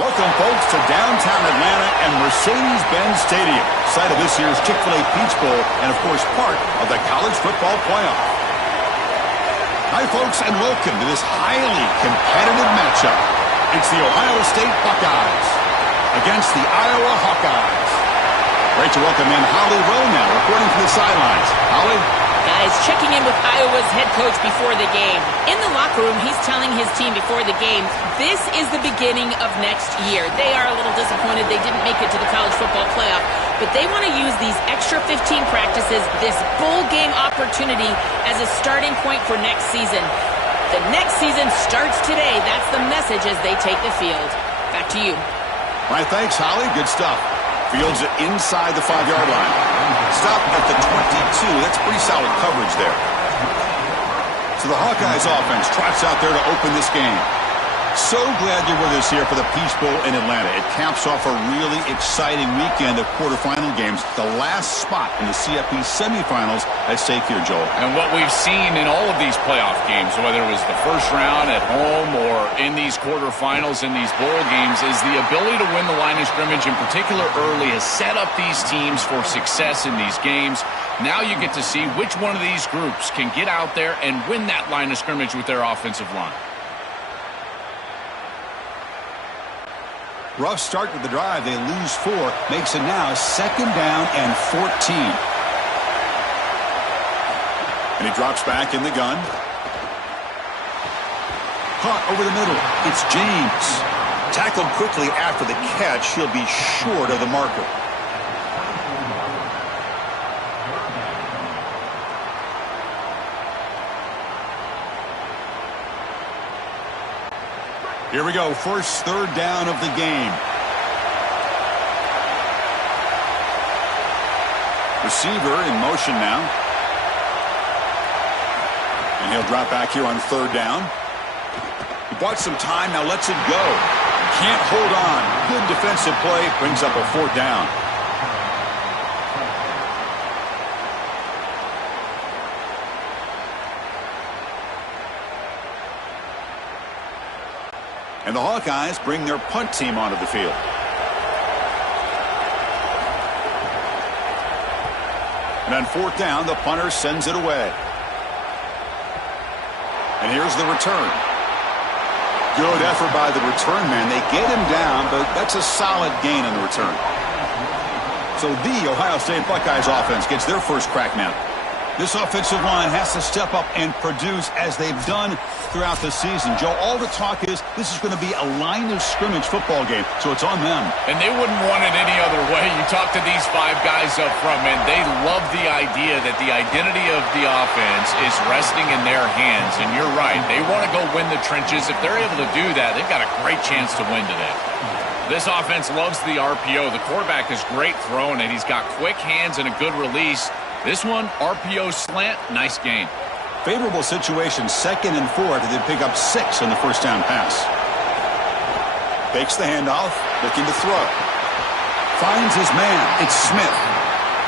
Welcome, folks, to downtown Atlanta and Mercedes-Benz Stadium, site of this year's Chick-fil-A Peach Bowl and, of course, part of the College Football Playoff. Hi, folks, and welcome to this highly competitive matchup. It's the Ohio State Buckeyes against the Iowa Hawkeyes. Great to welcome in Holly Rowe now, reporting from the sidelines. Holly? Guys, checking in with Iowa's head coach before the game. In the locker room, he's telling his team before the game, this is the beginning of next year. They are a little disappointed they didn't make it to the College Football Playoff, but they want to use these extra 15 practices, this bowl game opportunity, as a starting point for next season. The next season starts today. That's the message as they take the field. Back to you. All right, thanks, Holly. Good stuff. Fields it inside the 5-yard line. Stop at the 22. That's pretty solid coverage there. So the Hawkeyes offense trots out there to open this game. So glad you're with us here for the Peach Bowl in Atlanta. It caps off a really exciting weekend of quarterfinal games. The last spot in the CFP semifinals at stake here, Joel. And what we've seen in all of these playoff games, whether it was the first round at home or in these quarterfinals in these bowl games, is the ability to win the line of scrimmage, in particular early, has set up these teams for success in these games. Now you get to see which one of these groups can get out there and win that line of scrimmage with their offensive line. Rough start with the drive. They lose 4. Makes it now 2nd down and 14. And he drops back in the gun. Caught over the middle. It's James. Tackled quickly after the catch. He'll be short of the marker. Here we go, first 3rd down of the game. Receiver in motion now. And he'll drop back here on 3rd down. He bought some time, now lets it go. Can't hold on. Good defensive play, brings up a 4th down. And the Hawkeyes bring their punt team onto the field. And on 4th down, the punter sends it away. And here's the return. Good effort by the return man. They get him down, but that's a solid gain on the return. So the Ohio State Buckeyes offense gets their first crack now. This offensive line has to step up and produce as they've done throughout the season. Joe, all the talk is this is going to be a line of scrimmage football game, so it's on them. And they wouldn't want it any other way. You talk to these 5 guys up front, man, they love the idea that the identity of the offense is resting in their hands. And you're right, they want to go win the trenches. If they're able to do that, they've got a great chance to win today. This offense loves the RPO. The quarterback is great throwing it. He's got quick hands and a good release. This one, RPO slant, nice gain. Favorable situation, 2nd and 4. They pick up 6 on the first down pass. Fakes the handoff, looking to throw. Finds his man. It's Smith.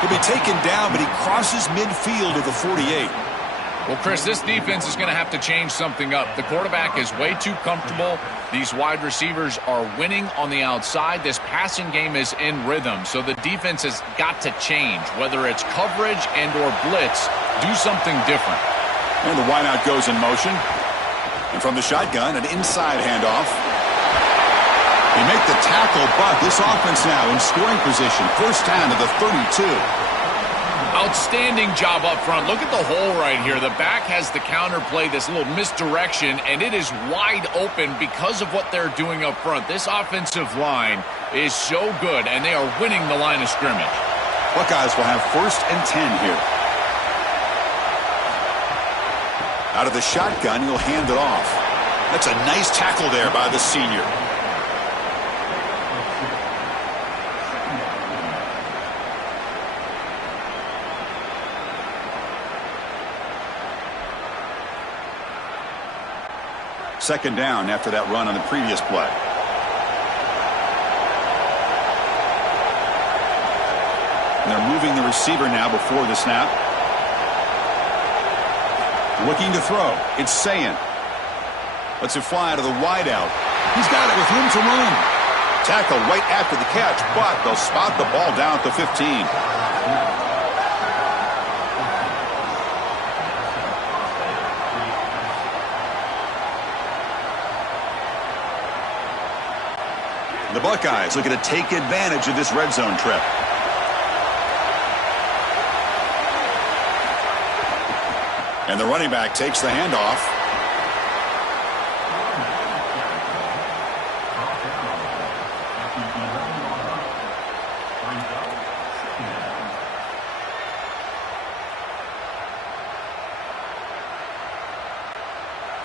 He'll be taken down, but he crosses midfield to the 48. Well, Chris, this defense is going to have to change something up. The quarterback is way too comfortable. These wide receivers are winning on the outside. This passing game is in rhythm, so the defense has got to change. Whether it's coverage and or blitz, do something different. And the wideout goes in motion. And from the shotgun, an inside handoff. They make the tackle, but this offense now in scoring position. First down to the 32. Outstanding job up front. Look at the hole right here. The back has the counter play, this little misdirection, and it is wide open because of what they're doing up front. This offensive line is so good, and they are winning the line of scrimmage. Buckeyes will have 1st and 10 here. Out of the shotgun, he'll hand it off. That's a nice tackle there by the senior. Second down after that run on the previous play. And they're moving the receiver now before the snap. Looking to throw. It's Sayin. Lets it fly out of the wideout. He's got it with room to run. Tackle right after the catch, but they'll spot the ball down at the 15. The Buckeyes looking to take advantage of this red zone trip. And the running back takes the handoff.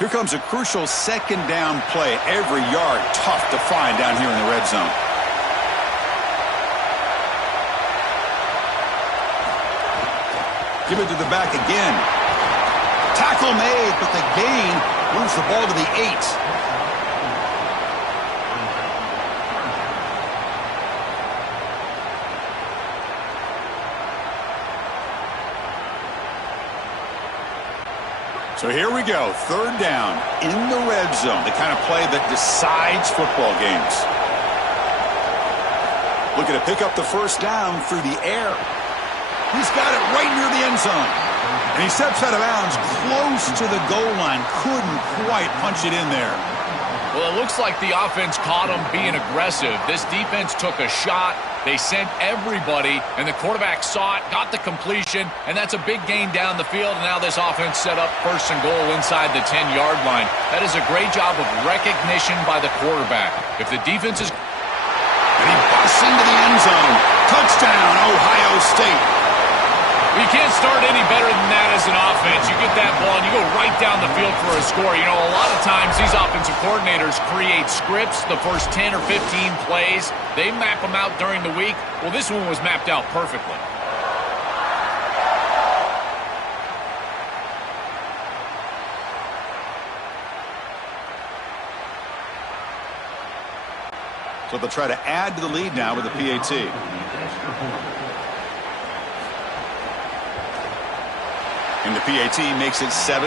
Here comes a crucial second down play. Every yard tough to find down here in the red zone. Give it to the back again. Tackle made, but the gain moves the ball to the 8. So here we go, third down in the red zone, the kind of play that decides football games. Looking to pick up the first down through the air. He's got it right near the end zone. And he steps out of bounds close to the goal line. Couldn't quite punch it in there. Well, it looks like the offense caught him being aggressive. This defense took a shot. They sent everybody, and the quarterback saw it, got the completion, and that's a big gain down the field. And now this offense set up first and goal inside the 10-yard line. That is a great job of recognition by the quarterback. If the defense is... And he busts into the end zone. Touchdown, Ohio State. You can't start any better than that as an offense. You get that ball and you go right down the field for a score. You know, a lot of times these offensive coordinators create scripts, the first 10 or 15 plays. They map them out during the week. Well, this one was mapped out perfectly. So they'll try to add to the lead now with the PAT. And the PAT makes it 7-0.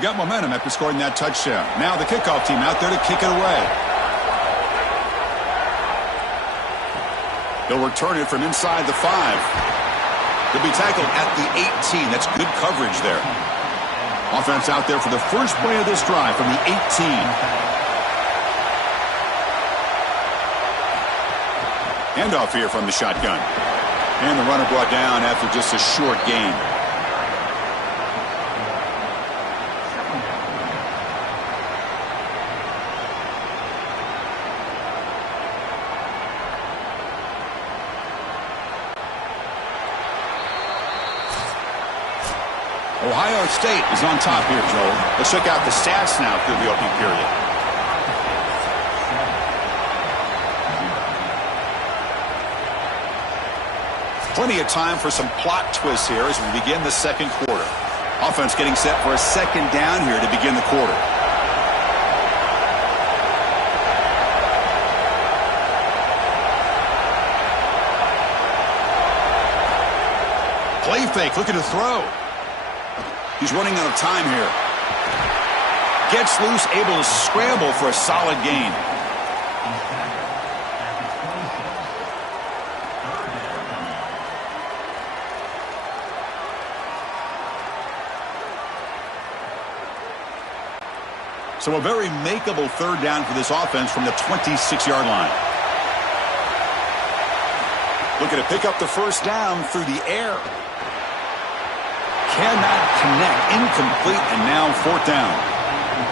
Got momentum after scoring that touchdown. Now the kickoff team out there to kick it away. They'll return it from inside the 5. They'll be tackled at the 18. That's good coverage there. Offense out there for the first play of this drive from the 18. Handoff here from the shotgun. And the runner brought down after just a short gain. Ohio State is on top here, Joel. Let's check out the stats now through the opening period. Plenty of time for some plot twists here as we begin the second quarter. Offense getting set for a second down here to begin the quarter. Play fake, looking to throw. He's running out of time here. Gets loose, able to scramble for a solid gain. So a very makeable third down for this offense from the 26-yard line. Looking to pick up the first down through the air. Cannot connect, incomplete, and now fourth down.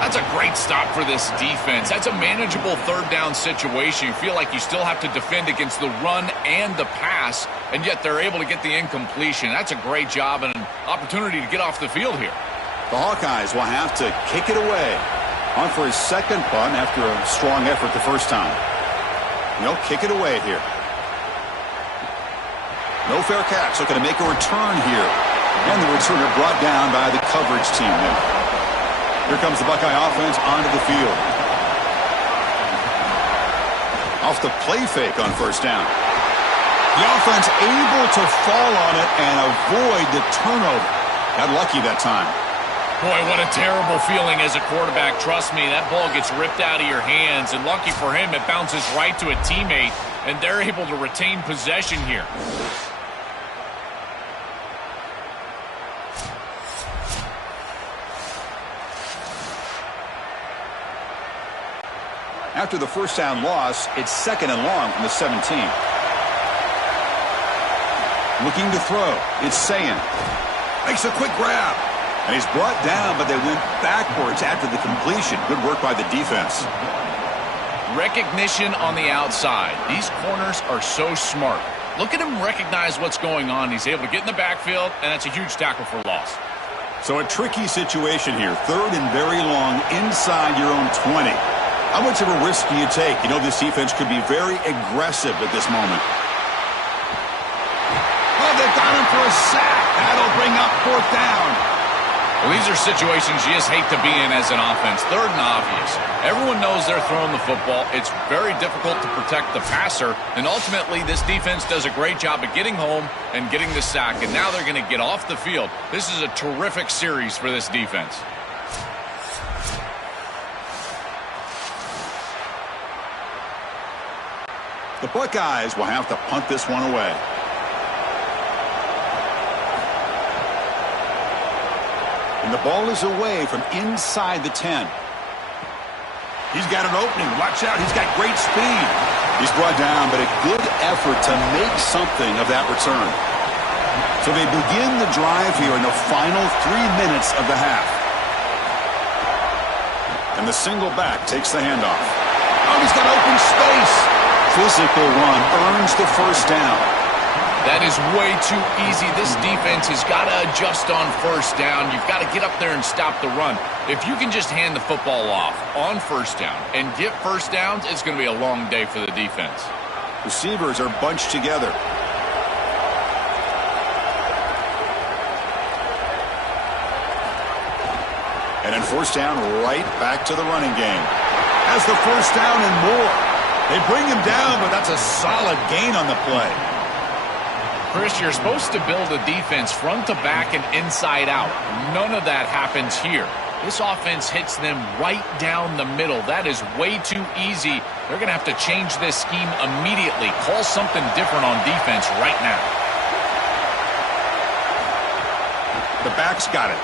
That's a great stop for this defense. That's a manageable third down situation. You feel like you still have to defend against the run and the pass, and yet they're able to get the incompletion. That's a great job and an opportunity to get off the field here. The Hawkeyes will have to kick it away. On for his second punt after a strong effort the first time. They'll kick it away here. No fair catch. Looking to make a return here. And the returner brought down by the coverage team there. Here comes the Buckeye offense onto the field. Off the play fake on first down. The offense able to fall on it and avoid the turnover. Got lucky that time. Boy, what a terrible feeling as a quarterback. Trust me, that ball gets ripped out of your hands, and lucky for him, it bounces right to a teammate, and they're able to retain possession here. After the first down loss, it's 2nd and long from the 17. Looking to throw. It's Sayin. Makes a quick grab. And he's brought down, but they went backwards after the completion. Good work by the defense. Recognition on the outside. These corners are so smart. Look at him recognize what's going on. He's able to get in the backfield, and that's a huge tackle for loss. So a tricky situation here. 3rd and very long inside your own 20. How much of a risk do you take? You know this defense could be very aggressive at this moment. Oh, they've got him for a sack. That'll bring up 4th down. Well, these are situations you just hate to be in as an offense. 3rd and obvious. Everyone knows they're throwing the football. It's very difficult to protect the passer. And ultimately, this defense does a great job of getting home and getting the sack. And now they're going to get off the field. This is a terrific series for this defense. The Buckeyes will have to punt this one away. And the ball is away from inside the 10. He's got an opening. Watch out. He's got great speed. He's brought down, but a good effort to make something of that return. So they begin the drive here in the final 3 minutes of the half. And the single back takes the handoff. Oh, he's got open space. Physical run earns the first down. That is way too easy. This defense has got to adjust on first down. You've got to get up there and stop the run. If you can just hand the football off on first down and get first downs, it's going to be a long day for the defense. Receivers are bunched together. And then first down, right back to the running game. Has the first down and more. They bring him down, but that's a solid gain on the play. Chris, you're supposed to build a defense front to back and inside out. None of that happens here. This offense hits them right down the middle. That is way too easy. They're going to have to change this scheme immediately. Call something different on defense right now. The back's got it.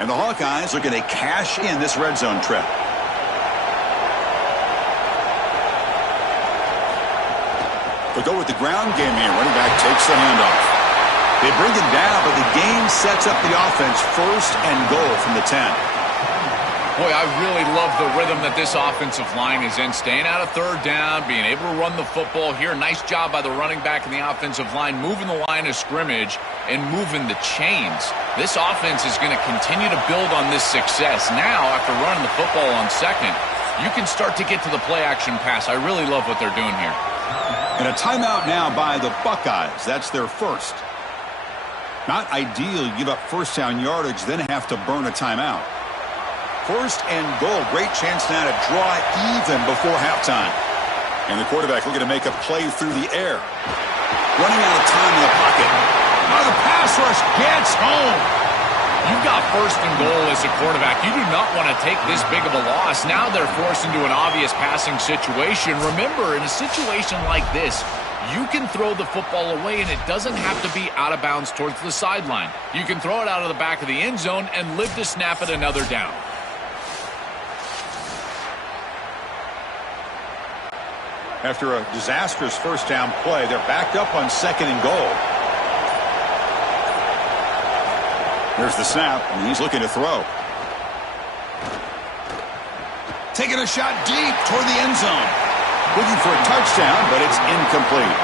And the Hawkeyes are going to cash in this red zone trip. They'll go with the ground game here. Running back takes the handoff. They bring him down, but the game sets up the offense 1st and goal from the 10. Boy, I really love the rhythm that this offensive line is in. Staying out of 3rd down, being able to run the football here. Nice job by the running back and the offensive line, moving the line of scrimmage and moving the chains. This offense is going to continue to build on this success. Now, after running the football on 2nd, you can start to get to the play-action pass. I really love what they're doing here. And a timeout now by the Buckeyes. That's their first. Not ideal. You give up first down yardage, then have to burn a timeout. 1st and goal. Great chance now to draw even before halftime. And the quarterback looking to make a play through the air. Running out of time in the pocket. Now the pass rush gets home. You've got 1st and goal as a quarterback. You do not want to take this big of a loss. Now they're forced into an obvious passing situation. Remember, in a situation like this, you can throw the football away, and it doesn't have to be out of bounds towards the sideline. You can throw it out of the back of the end zone and live to snap it another down. After a disastrous first down play, they're backed up on 2nd and goal. There's the snap, and he's looking to throw. Taking a shot deep toward the end zone. Looking for a touchdown, but it's incomplete.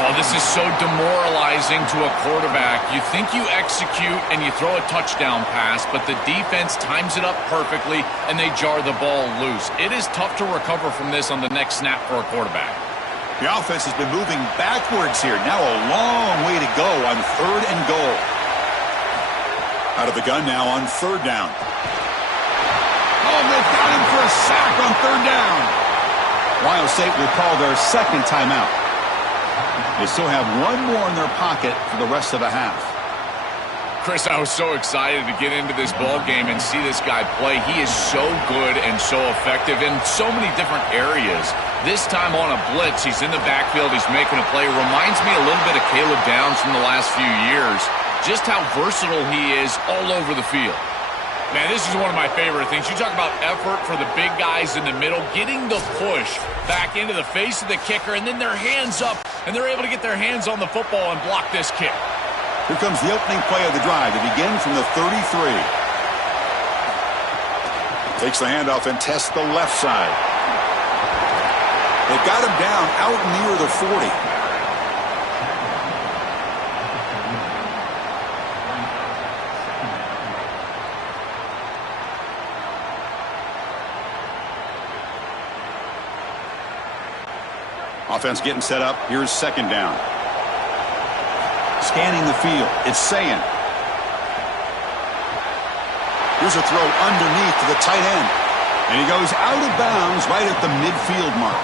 Oh, this is so demoralizing to a quarterback. You think you execute and you throw a touchdown pass, but the defense times it up perfectly and they jar the ball loose. It is tough to recover from this on the next snap for a quarterback. The offense has been moving backwards here. Now a long way to go on 3rd and goal. Out of the gun now on 3rd down. Oh, they've got him for a sack on 3rd down. Ohio State will call their 2nd timeout. They still have one more in their pocket for the rest of the half. Chris, I was so excited to get into this ball game and see this guy play. He is so good and so effective in so many different areas. This time on a blitz, he's in the backfield, he's making a play. Reminds me a little bit of Caleb Downs from the last few years. Just how versatile he is all over the field. Man, this is one of my favorite things. You talk about effort for the big guys in the middle, getting the push back into the face of the kicker, and then their hands up, and they're able to get their hands on the football and block this kick. Here comes the opening play of the drive to begin from the 33. Takes the handoff and tests the left side. They've got him down out near the 40. Offense getting set up. Here's 2nd down. Scanning the field. It's Sayin. Here's a throw underneath to the tight end. And he goes out of bounds right at the midfield mark.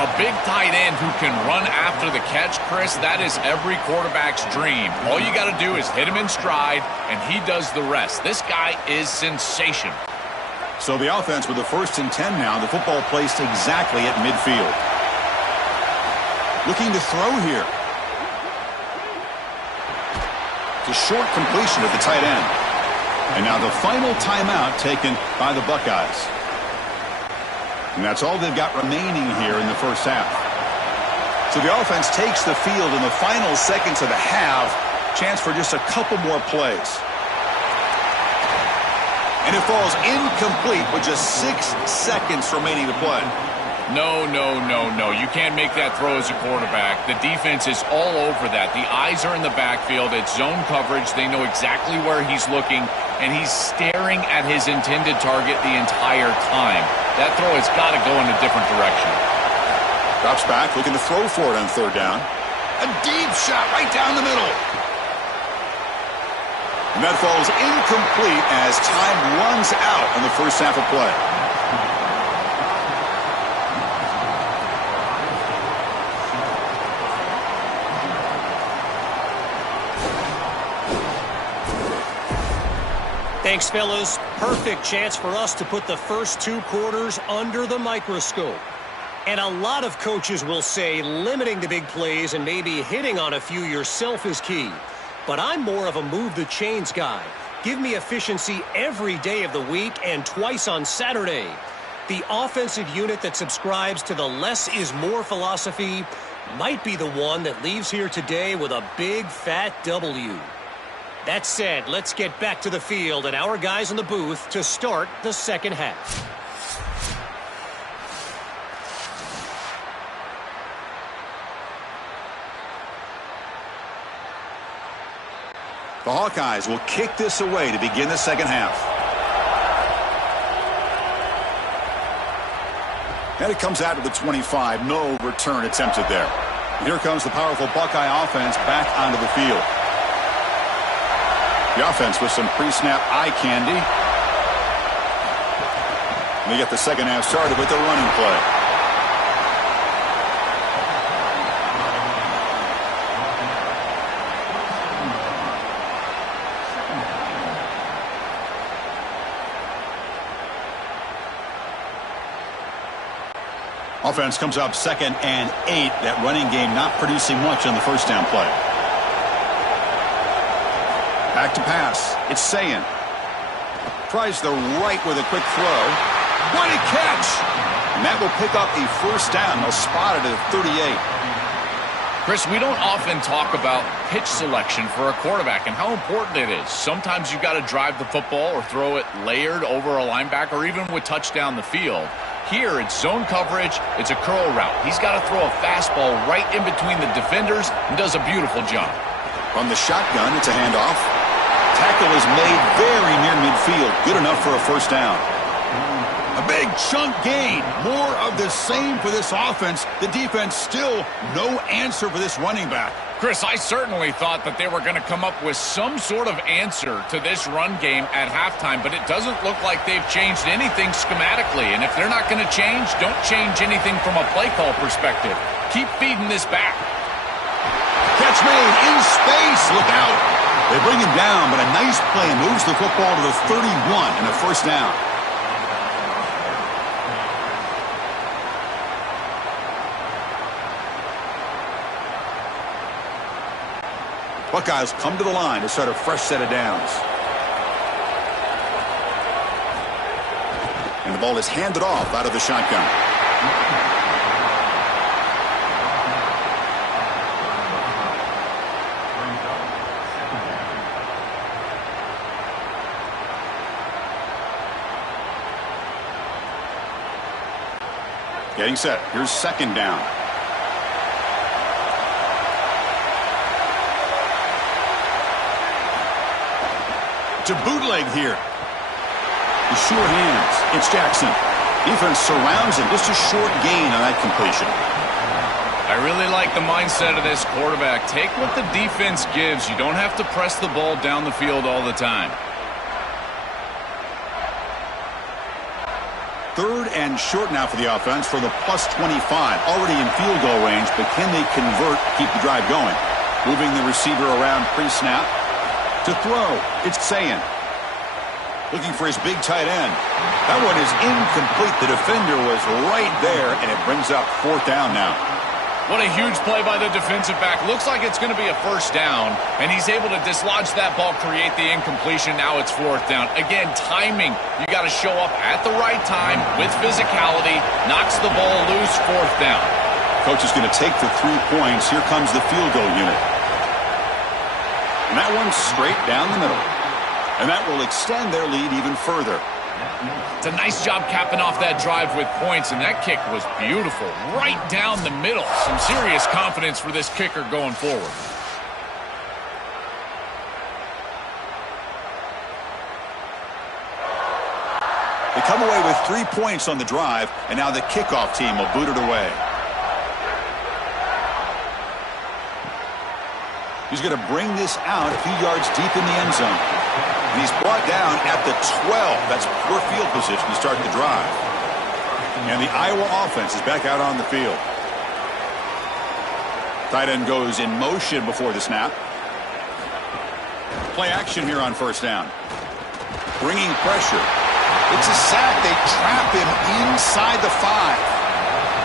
A big tight end who can run after the catch, Chris, that is every quarterback's dream. All you got to do is hit him in stride, and he does the rest. This guy is sensational. So the offense with the 1st and 10 now. The football placed exactly at midfield. Looking to throw here. It's a short completion of the tight end. And now the final timeout taken by the Buckeyes. And that's all they've got remaining here in the first half. So the offense takes the field in the final seconds of the half. Chance for just a couple more plays. And it falls incomplete with just 6 seconds remaining to play. No. You can't make that throw as a quarterback. The defense is all over that. The eyes are in the backfield. It's zone coverage. They know exactly where he's looking, and he's staring at his intended target the entire time. That throw has got to go in a different direction. Drops back, looking to throw for it on 3rd down. A deep shot right down the middle. And that falls incomplete as time runs out in the first half of play. Thanks, fellas. Perfect chance for us to put the first 2 quarters under the microscope. And a lot of coaches will say limiting the big plays and maybe hitting on a few yourself is key. But I'm more of a move the chains guy. Give me efficiency every day of the week and twice on Saturday. The offensive unit that subscribes to the less is more philosophy might be the one that leaves here today with a big fat W. That said, let's get back to the field and our guys in the booth to start the second half. The Hawkeyes will kick this away to begin the second half. And it comes out to the 25. No return attempted there. And here comes the powerful Buckeye offense back onto the field. The offense with some pre-snap eye candy. And they get the second half started with the running play. Offense comes up 2nd and 8. That running game not producing much on the first down play. Back to pass. It's Sayin. Tries the right with a quick throw. What a catch! And that will pick up a first down. They'll spot it at 38. Chris, we don't often talk about pitch selection for a quarterback and how important it is. Sometimes you've got to drive the football or throw it layered over a linebacker or even with touchdown the field. Here, it's zone coverage. It's a curl route. He's got to throw a fastball right in between the defenders and does a beautiful job. From the shotgun, it's a handoff. Tackle is made very near midfield. Good enough for a first down. A Big chunk gain. More of the same for this offense. The defense still no answer for this running back. Chris, I certainly thought that they were going to come up with some sort of answer to this run game at halftime, but it doesn't look like they've changed anything schematically. And if they're not going to change, don't change anything from a play call perspective. Keep feeding this back. Catch made in space. Look out. They bring him down, but a nice play moves the football to the 31 and a first down. Buckeyes come to the line to start a fresh set of downs. And the ball is handed off out of the shotgun. Getting set. Here's second down. To bootleg here. The sure hands. It's Jackson. Defense surrounds him. Just a short gain on that completion. I really like the mindset of this quarterback. Take what the defense gives. You don't have to press the ball down the field all the time. Third and short now for the offense for the plus 25. Already in field goal range, but can they convert, keep the drive going? Moving the receiver around pre-snap. To throw, it's Sayin. Looking for his big tight end. That one is incomplete. The defender was right there, and it brings up fourth down now. What a huge play by the defensive back. Looks like it's going to be a first down, and he's able to dislodge that ball, create the incompletion. Now it's fourth down. Again, timing. You got to show up at the right time with physicality. Knocks the ball loose, fourth down. Coach is going to take the 3 points. Here comes the field goal unit. And that one's straight down the middle. And that will extend their lead even further. It's a nice job capping off that drive with points, and that kick was beautiful. Right down the middle. Some serious confidence for this kicker going forward. They come away with 3 points on the drive, and now the kickoff team will boot it away. He's going to bring this out a few yards deep in the end zone. And he's brought down at the 12. That's poor field position to start the drive. And the Iowa offense is back out on the field. Tight end goes in motion before the snap. Play action here on first down. Bringing pressure. It's a sack. They trap him inside the 5.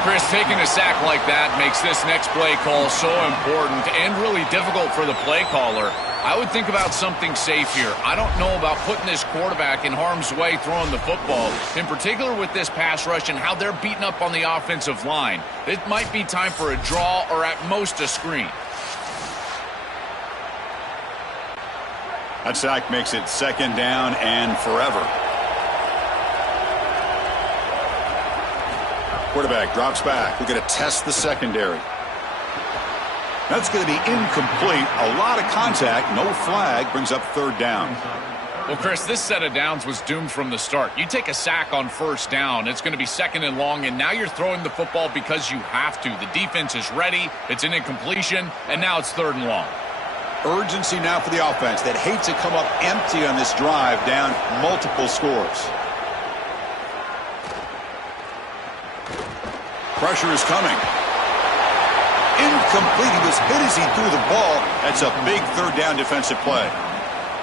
Chris, taking a sack like that makes this next play call so important and really difficult for the play caller. I would think about something safe here. I don't know about putting this quarterback in harm's way throwing the football, in particular with this pass rush and how they're beating up on the offensive line. It might be time for a draw or at most a screen. That sack makes it second down and forever. Quarterback drops back. We're going to test the secondary. That's going to be incomplete. A lot of contact. No flag. Brings up third down. Well, Chris, this set of downs was doomed from the start. You take a sack on first down, it's going to be second and long, and now you're throwing the football because you have to. The defense is ready. It's an incompletion, and now it's third and long. Urgency now for the offense that hate to come up empty on this drive, down multiple scores. Pressure is coming. Incomplete. He was hit as he threw the ball. That's a big third down defensive play.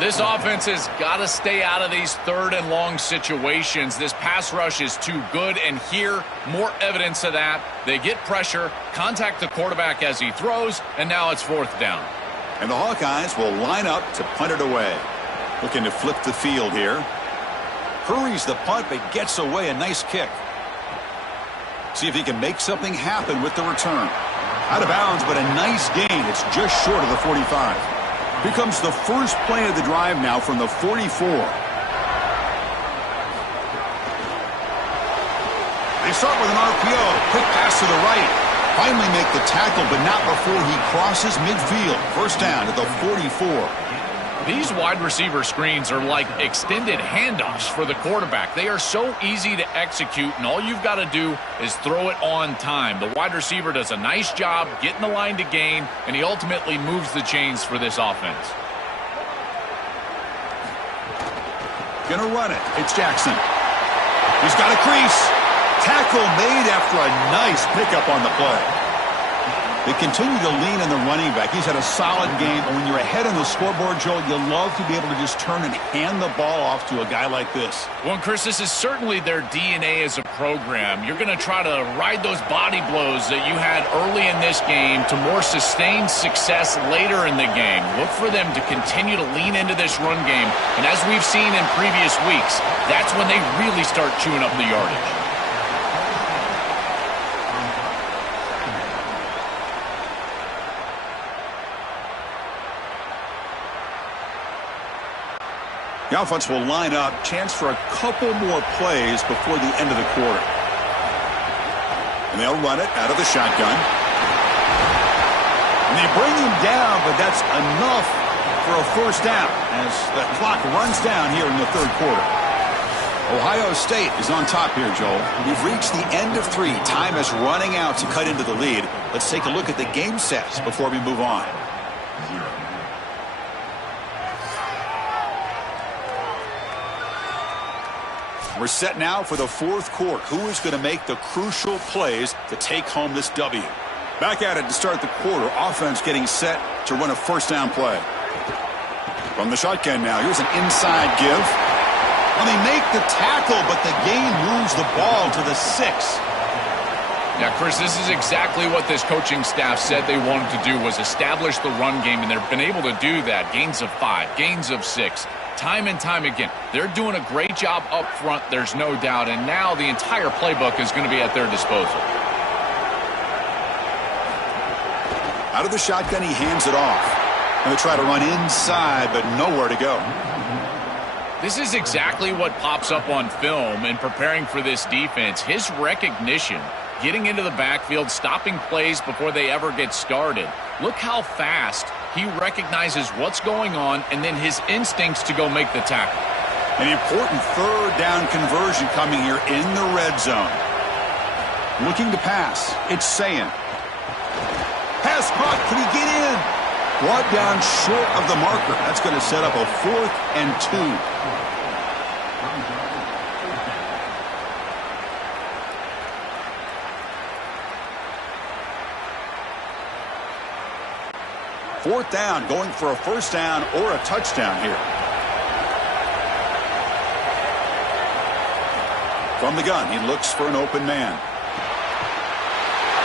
This offense has got to stay out of these third and long situations. This pass rush is too good, and here, more evidence of that. They get pressure, contact the quarterback as he throws, and now it's fourth down. And the Hawkeyes will line up to punt it away. Looking to flip the field here. Hurries the punt, but gets away. A nice kick. See if he can make something happen with the return. Out of bounds, but a nice gain. It's just short of the 45. Here comes the first play of the drive now from the 44. They start with an RPO. Quick pass to the right. Finally make the tackle, but not before he crosses midfield. First down at the 44. These wide receiver screens are like extended handoffs for the quarterback. They are so easy to execute, and all you've got to do is throw it on time. The wide receiver does a nice job getting the line to gain, and he ultimately moves the chains for this offense. Gonna run it. It's Jackson. He's got a crease. Tackle made after a nice pickup on the play. They continue to lean on the running back. He's had a solid game. And when you're ahead on the scoreboard, Joel, you love to be able to just turn and hand the ball off to a guy like this. Well, Chris, this is certainly their DNA as a program. You're going to try to ride those body blows that you had early in this game to more sustained success later in the game. Look for them to continue to lean into this run game. And as we've seen in previous weeks, that's when they really start chewing up the yardage. The offense will line up, chance for a couple more plays before the end of the quarter. And they'll run it out of the shotgun. And they bring him down, but that's enough for a first down as the clock runs down here in the third quarter. Ohio State is on top here, Joel. We've reached the end of 3. Time is running out to cut into the lead. Let's take a look at the game sets before we move on. We're set now for the fourth quarter. Who is going to make the crucial plays to take home this W? Back at it to start the quarter. Offense getting set to run a first down play. From the shotgun now. Here's an inside give. Well, they make the tackle, but the gain moves the ball to the 6. Yeah, Chris, this is exactly what this coaching staff said they wanted to do, was establish the run game, and they've been able to do that. Gains of 5, gains of 6. Time and time again. They're doing a great job up front, there's no doubt, and now the entire playbook is going to be at their disposal. Out of the shotgun, he hands it off. Going to try to run inside, but nowhere to go. This is exactly what pops up on film in preparing for this defense. His recognition, getting into the backfield, stopping plays before they ever get started. Look how fast he recognizes what's going on, and then his instincts to go make the tackle. An important third down conversion coming here in the red zone. Looking to pass. It's Sayin. Pass caught. Can he get in? Brought down short of the marker. That's going to set up a 4th and 2. Fourth down, going for a first down or a touchdown here. From the gun, he looks for an open man.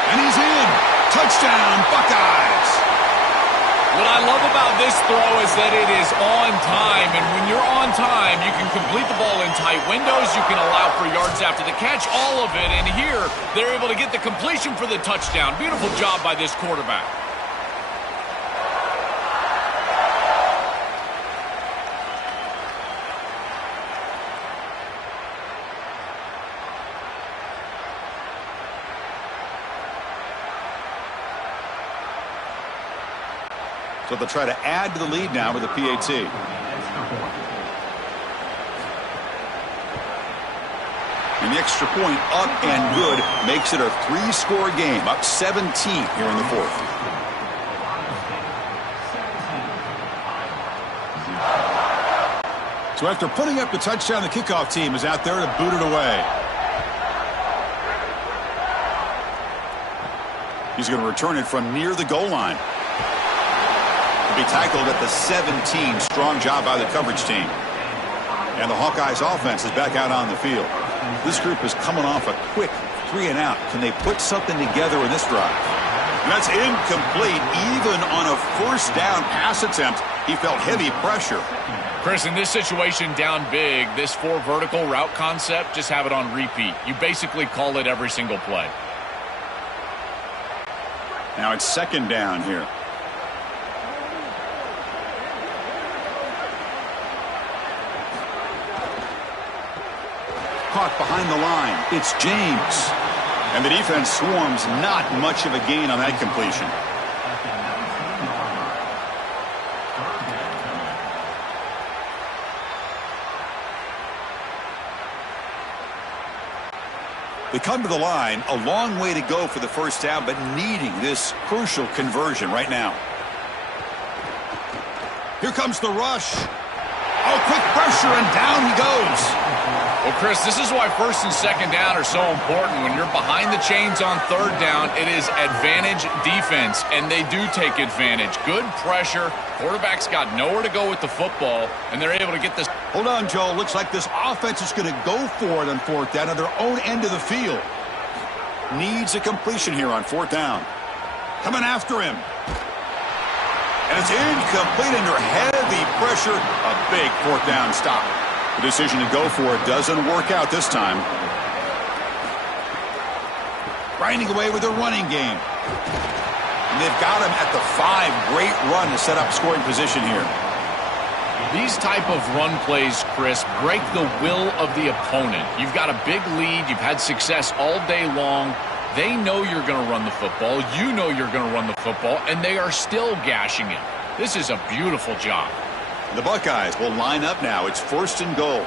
And he's in. Touchdown, Buckeyes. What I love about this throw is that it is on time, and when you're on time, you can complete the ball in tight windows, you can allow for yards after the catch, all of it, and here, they're able to get the completion for the touchdown. Beautiful job by this quarterback. So they'll try to add to the lead now with a PAT. And the extra point up and good makes it a 3-score game, up 17 here in the fourth. So after putting up the touchdown, the kickoff team is out there to boot it away. He's going to return it from near the goal line. Be tackled at the 17. Strong job by the coverage team. And the Hawkeyes offense is back out on the field. This group is coming off a quick 3 and out. Can they put something together in this drive? And that's incomplete. Even on a first down pass attempt, he felt heavy pressure. Chris, in this situation down big, this 4 vertical route concept, just have it on repeat. You basically call it every single play. Now it's second down here. Caught behind the line. It's James. And the defense swarms. Not much of a gain on that completion. They come to the line, a long way to go for the first down, but needing this crucial conversion right now. Here comes the rush. Oh, quick pressure, and down he goes. Well, Chris, this is why first and second down are so important. When you're behind the chains on third down, it is advantage defense, and they do take advantage. Good pressure. Quarterback's got nowhere to go with the football, and they're able to get this. Hold on, Joe. Looks like this offense is going to go for it on fourth down on their own end of the field. Needs a completion here on fourth down. Coming after him. And it's incomplete under heavy pressure. A big fourth down stop. The decision to go for it doesn't work out this time. Grinding away with their running game. And they've got him at the 5. Great run to set up scoring position here. These type of run plays, Chris, break the will of the opponent. You've got a big lead. You've had success all day long. They know you're going to run the football. You know you're going to run the football, and they are still gashing it. This is a beautiful job. The Buckeyes will line up now. It's first and goal.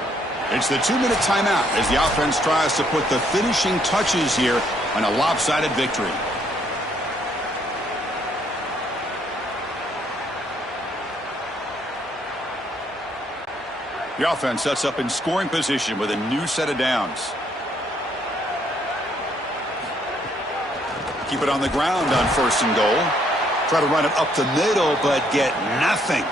It's the 2-minute timeout as the offense tries to put the finishing touches here on a lopsided victory. The offense sets up in scoring position with a new set of downs. Keep it on the ground on first and goal. Try to run it up the middle, but get nothing.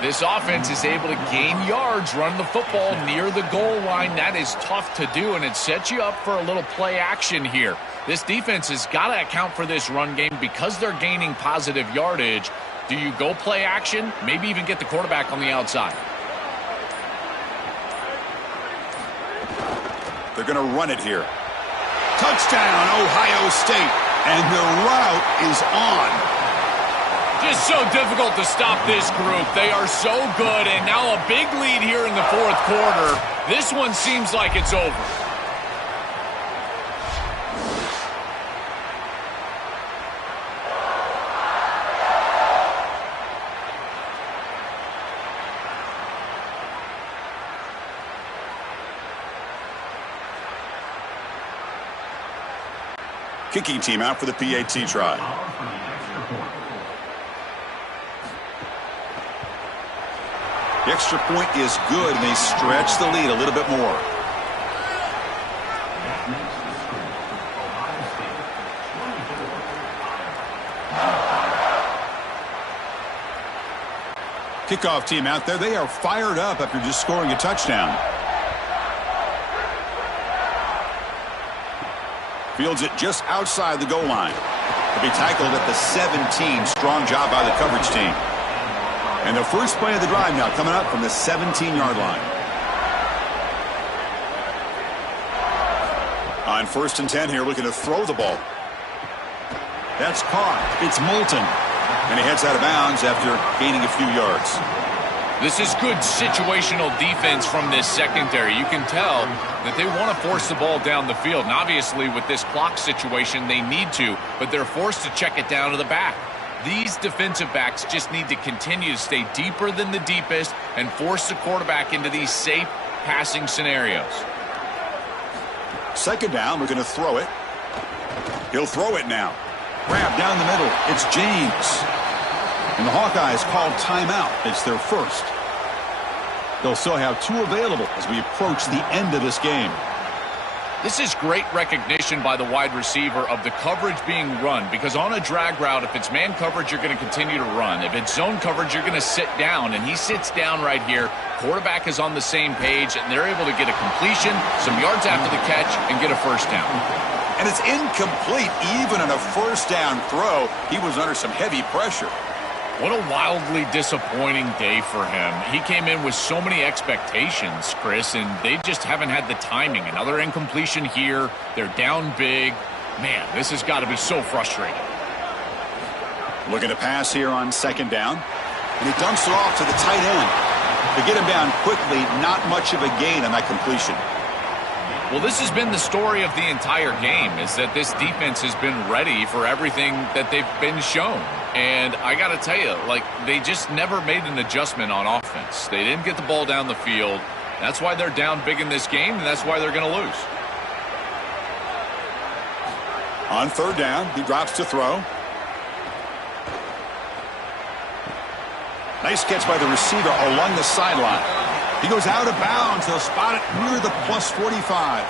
This offense is able to gain yards running the football near the goal line. That is tough to do, and it sets you up for a little play action here. This defense has got to account for this run game because they're gaining positive yardage. Do you go play action? Maybe even get the quarterback on the outside. They're going to run it here. Touchdown, Ohio State. And the route is on. Just so difficult to stop this group. They are so good, and now a big lead here in the fourth quarter. This one seems like it's over. Kicking team out for the PAT try. The extra point is good, and they stretch the lead a little bit more. Kickoff team out there. They are fired up after just scoring a touchdown. Fields it just outside the goal line. To be tackled at the 17. Strong job by the coverage team. And the first play of the drive now coming up from the 17-yard line. On first and 10 here, looking to throw the ball. That's caught. It's Moulton. And he heads out of bounds after gaining a few yards. This is good situational defense from this secondary. You can tell that they want to force the ball down the field. And obviously, with this clock situation, they need to, but they're forced to check it down to the back. These defensive backs just need to continue to stay deeper than the deepest and force the quarterback into these safe passing scenarios. Second down, we're going to throw it. He'll throw it now. Grab down the middle. It's James. And the Hawkeyes called timeout. It's their first. They'll still have 2 available as we approach the end of this game. This is great recognition by the wide receiver of the coverage being run, because on a drag route, if it's man coverage, you're going to continue to run. If it's zone coverage, you're going to sit down, and he sits down right here. Quarterback is on the same page, and they're able to get a completion, some yards after the catch, and get a first down. And it's incomplete even on a first down throw. He was under some heavy pressure. What a wildly disappointing day for him. He came in with so many expectations, Chris, and they just haven't had the timing. Another incompletion here. They're down big. Man, this has got to be so frustrating. Looking to pass here on second down. And he dumps it off to the tight end. To get him down quickly, not much of a gain on that completion. Well, this has been the story of the entire game, is that this defense has been ready for everything that they've been shown. And I got to tell you, like, they just never made an adjustment on offense. They didn't get the ball down the field. That's why they're down big in this game, and that's why they're going to lose. On third down, he drops to throw. Nice catch by the receiver along the sideline. He goes out of bounds. He'll spot it near the plus 45.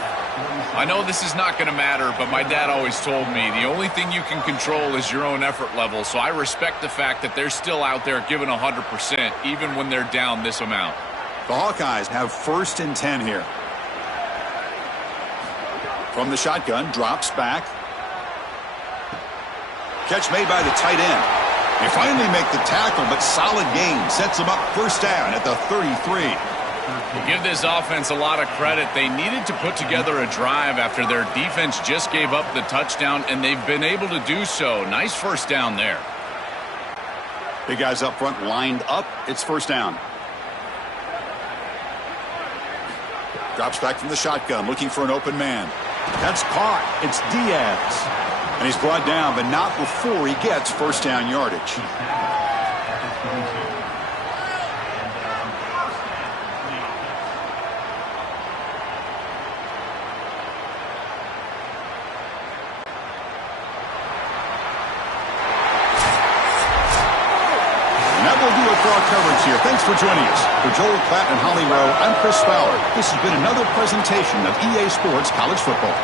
I know this is not going to matter, but my dad always told me the only thing you can control is your own effort level, so I respect the fact that they're still out there giving 100%, even when they're down this amount. The Hawkeyes have 1st and 10 here. From the shotgun, drops back. Catch made by the tight end. They finally make the tackle, but solid gain sets them up 1st down at the 33. Give this offense a lot of credit. They needed to put together a drive after their defense just gave up the touchdown, and they've been able to do so. Nice 1st down there. Big guys up front lined up. It's 1st down. Drops back from the shotgun, looking for an open man. That's caught. It's Diaz. And he's brought down, but not before he gets 1st down yardage. Coverage here. Thanks for joining us. For Joel Klatt and Holly Rowe, I'm Chris Fowler. This has been another presentation of EA Sports College Football.